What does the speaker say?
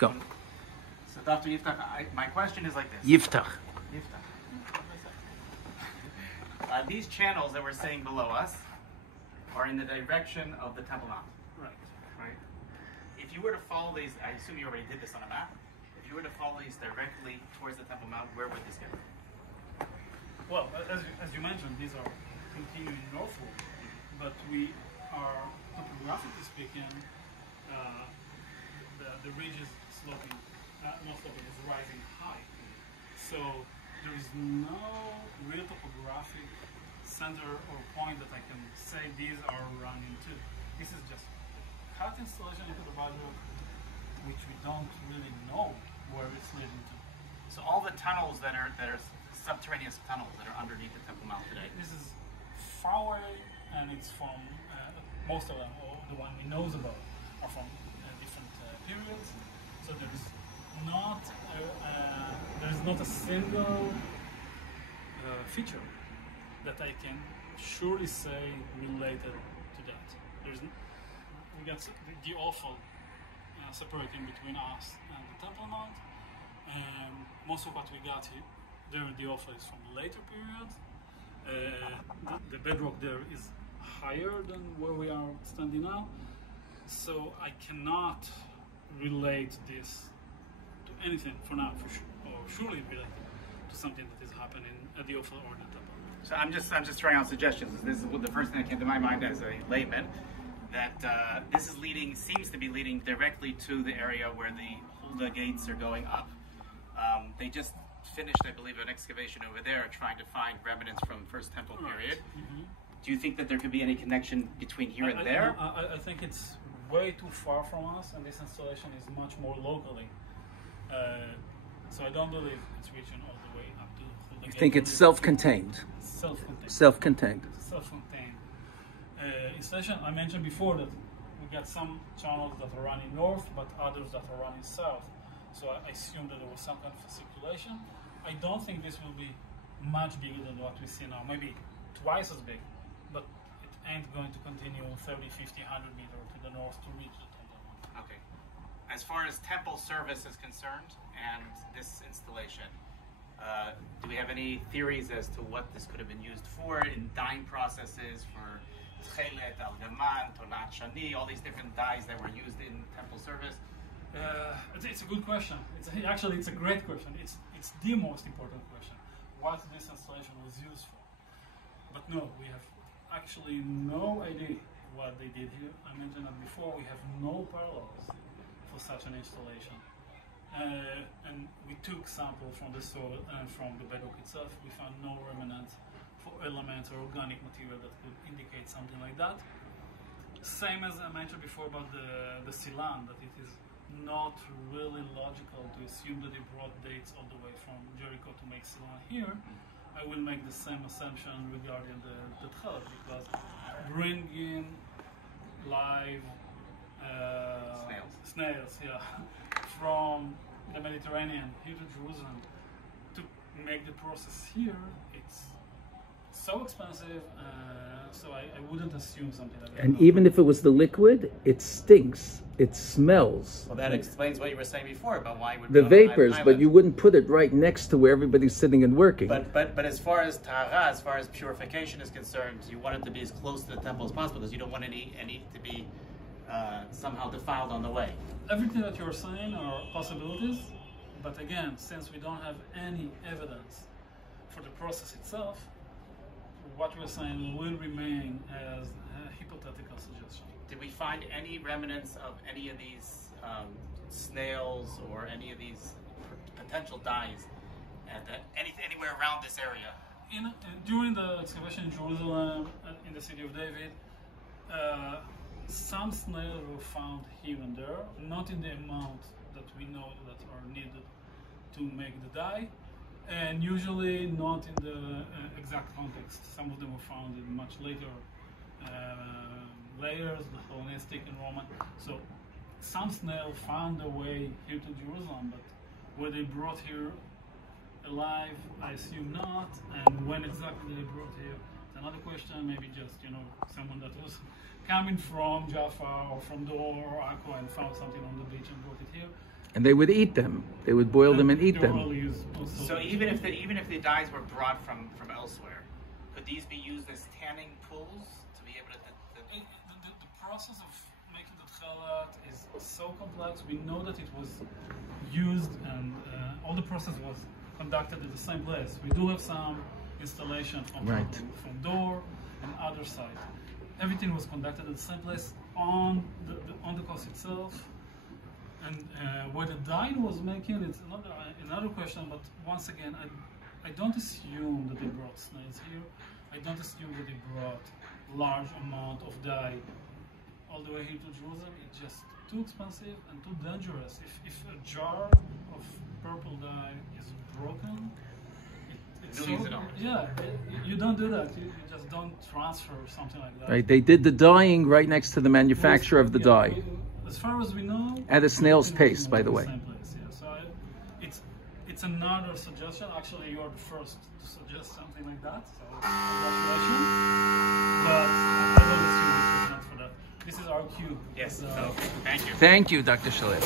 Go. So Dr. Yiftach, my question is like this. Yiftach. Yiftach. These channels that we're seeing below us are in the direction of the Temple Mount. Right. If you were to follow these, I assume you already did this on a map. If you were to follow these directly towards the Temple Mount, where would this get? Well, as you mentioned, these are continuing northward, but we are, topographically speaking, the ridge is sloping, not sloping, is rising high. So there is no real topographic center or point that I can say these are running to. This is just cut installation into the bedrock, which we don't really know where it's leading to. So all the tunnels that are subterraneous tunnels that are underneath the Temple Mount today. This is far away, and it's from most of them, or the one we knows about, are from different periods. So there's not a single feature that I can surely say related to that. We got the awful separating between us and the Temple Mount, and most of what we got here there in the awful is from later periods. The bedrock there is higher than where we are standing now, so I cannot relate this to anything for now, for sure, or surely related to something that is happening at the awful or the Temple. So I'm just throwing out suggestions. This is the first thing that came to my mind as a layman, that this is seems to be leading directly to the area where the Hulda gates are going up. They just finished, I believe, an excavation over there trying to find remnants from First Temple period. Mm-hmm. Do you think that there could be any connection between here and there? I think it's way too far from us, and this installation is much more locally. So I don't believe it's reaching all the way up to Hulda. You think it's self-contained? Self-contained. Self-contained. Self-contained. Installation, I mentioned before that we got some channels that are running north, but others that are running south. So I assume that there was some kind of circulation. I don't think this will be much bigger than what we see now, maybe twice as big, but it ain't going to continue 30, 50, 100 meters to the north to reach the Temple Mount. Okay. As far as temple service is concerned and this installation, do we have any theories as to what this could have been used for in dyeing processes, for tchelet, algaman, tolat shani, all these different dyes that were used in temple service? It's a good question. Actually, it's a great question. It's the most important question. What this installation was used for. But no, we have actually no idea what they did here. I mentioned that before. We have no parallels for such an installation. And we took samples from the soil and from the bedrock itself. We found no remnants for elements or organic material that could indicate something like that. Same as I mentioned before about the Silan, that it is not really logical to assume that they brought dates all the way from Jericho to make Silan here. I will make the same assumption regarding the Tchelet, because bringing live snails, from the Mediterranean here to Jerusalem to make the process here, it's so expensive, so I wouldn't assume something like that. And even if it was the liquid, it stinks, it smells. Well, that explains what you were saying before about why it would the be on vapors, an but island. you wouldn't put it right next to where everybody's sitting and working. But as far as tahara, as far as purification is concerned, you want it to be as close to the temple as possible because you don't want any to be somehow defiled on the way. Everything that you're saying are possibilities, but again, since we don't have any evidence for the process itself, what we're saying will remain as a hypothetical suggestion. Did we find any remnants of any of these snails or any of these potential dyes anywhere around this area? During the excavation in Jerusalem, in the city of David, some snails were found here and there, not in the amount that we know that are needed to make the dye, and usually not in the exact context. Some of them were found in much later layers, the Hellenistic and Roman. So some snails found their way here to Jerusalem, but were they brought here alive? I assume not. And when exactly they brought here, it's another question. Maybe just someone that was coming from Jaffa or from Dor or Akko and found something on the beach and brought it here. And they would eat them. They would boil them and eat them. So even if the dyes were brought from elsewhere, could these be used as tanning pools to be able to? The process of making the tchelet is so complex. We know that it was used and all the process was conducted at the same place. We do have some installation from Dor and other side. Everything was conducted at the same place on the coast itself. And what the dye was making, it's another question, but once again, I don't assume that they brought snails here. I don't assume that they brought large amount of dye all the way here to Jerusalem. It's just too expensive and too dangerous. If a jar of purple dye is broken, you don't do that. You just don't transfer something like that. Right, they did the dyeing right next to the manufacturer of the dye. As far as we know, at a snail's pace, by the way. Same place, yeah. So it's another suggestion. Actually, you're the first to suggest something like that. So congratulations. But I don't assume it's not for that. This is our cue. Yes. So, thank you. Thank you, Dr. Shalem.